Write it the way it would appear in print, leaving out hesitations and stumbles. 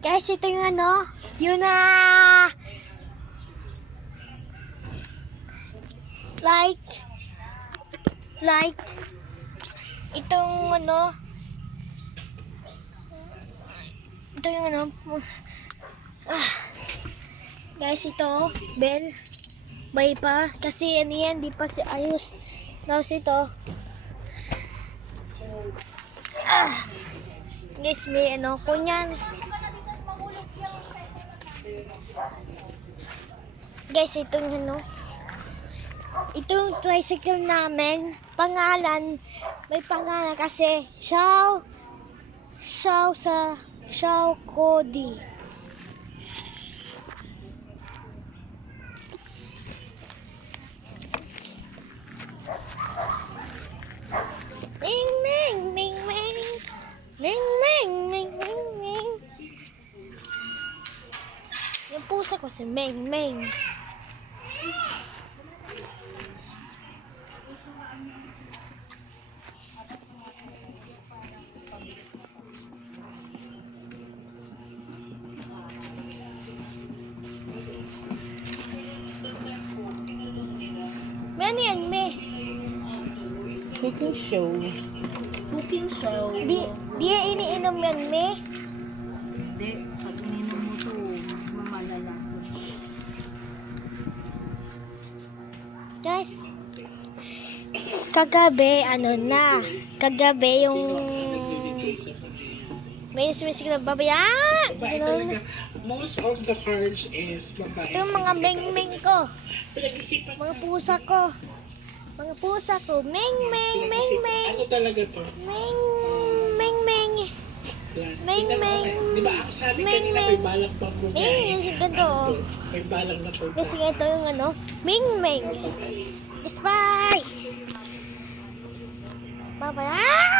Guys, ito yung ano, yun na light. Itong ano, ito yung ano, guys, ito, bell. Bay pa, kasi ano yan, di pa si ayos. Tapos ito, guys, may ano, kunyan. Guys, itong ano, itong tricycle namin, pangalan, may pangalan kasi, Shaw Cody. Ming, ming, ming, ming. Ming, ming, ming, ming, ming. Yung pusa ko si Ming, Ming. Ano yan, Me? Cooking show. Cooking show. Di iniinom yan, Me? Hindi. Pag ininom mo to, mamalalaso. Guys, kagabi, kagabi yung may sumisig na babaya. Most of the cards is babae. Ito yung mga ming-ming ko. Mga pusa ko. Ming, ming, ming, ming. Ano talaga to? Ming, ming, ming. Ming, ming. Di ba ako sabi Ming, kanina ming. may balak pang Ming, bumae. yung ganito. May balak na to. Kasi ito yung ano, ming, ming. Bye. Bye-bye.